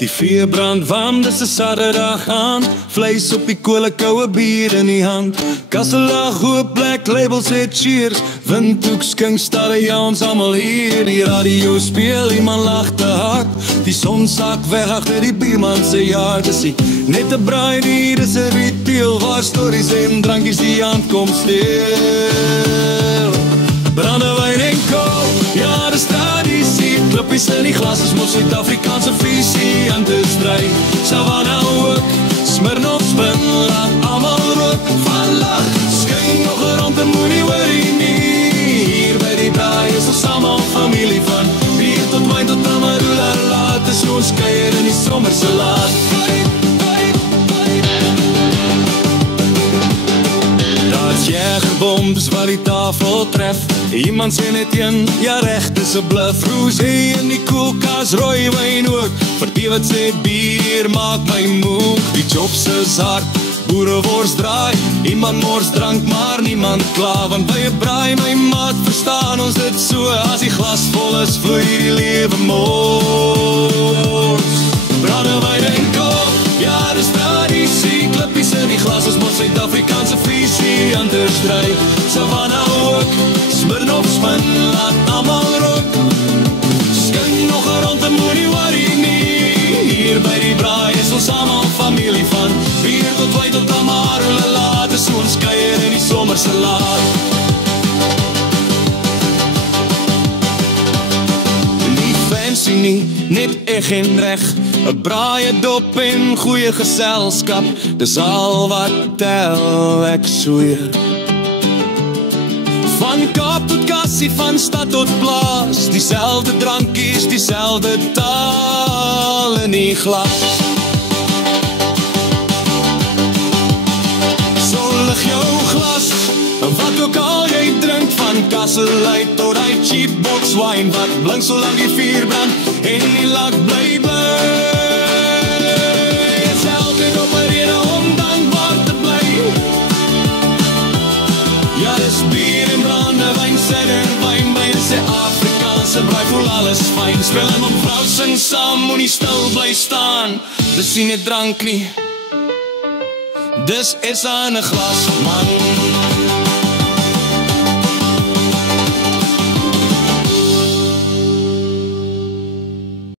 Die vuur brand warm, dis 'n Saterdag aand. Vleis op die kolle, koue bier in die hand. Kasselag, hoop, Black Label sê cheers. Windhoek, skink, stadions, almal hier. Die radio speel, iemand lag te hard. Die son sak weg agter die bierman se jaar. Dis nie net 'n braai nie, dis 'n retail waar stories en drankies die hand kom steel. Brandewyn en kook, ja dis tradisie. Klippies in die glas is mos Suid-Afrikaanse visie. Aan te stry, Savannah ook. Smirnoff spin, laat almal rook. Van lach, skyn nog rond en moenie worry nie. Hier by die braai is ons almal familie van bier tot wyn tot Amarula. Laat is ons kuier in die somerse laat. Daar's jägerbombs wat die tafel tref. Iemand sê net een, ja recht is 'n bluf. Rosé in die koelkas, rooi wyn ook. Vir die wat sê bier maak my moeg. Die jobs is hard, boerewors draai. Iemand mors drank, maar niemand klaar. Want by 'n braai, my maat, verstaan ons dit so. As die glas vol is, vloei die lewe mors. Brandewyn en kook, ja dis tradisie. Klippies in die glas, ons mos Suid-Afrikaanse visie. Anders dry, Savannah ook. Smirnoff spin, laat almal rook. Skyn nog rond en moenie worry nie. Hier by die braai is ons almal familie van bier tot wyn tot Amarula. Laat is ons kuier in die somerse laat. Nie fancy nie, net eg en reg. 'n braai, dop en goeie geselskap. Dis al wat tel, ek sweer. Van Kaap tot Kassie, van stad tot plaas. Dieselfde drankies, dieselfde taal in die glas. So lig jou glas, wat ook al jy drink. Van Kasselui tot die cheap box wine. Wat blink solang die vuur brand en die lak bly bly. Is altyd op 'n rede om dankbaar te bly. Ja, dis bier en brandewyn, cider, wyn, by dis die Afrikaanse braai, voel alles fyn. Speel en om vrou sing saam, moenie stil bly staan. Dis nie net drank nie, dis is aan 'n glas, man.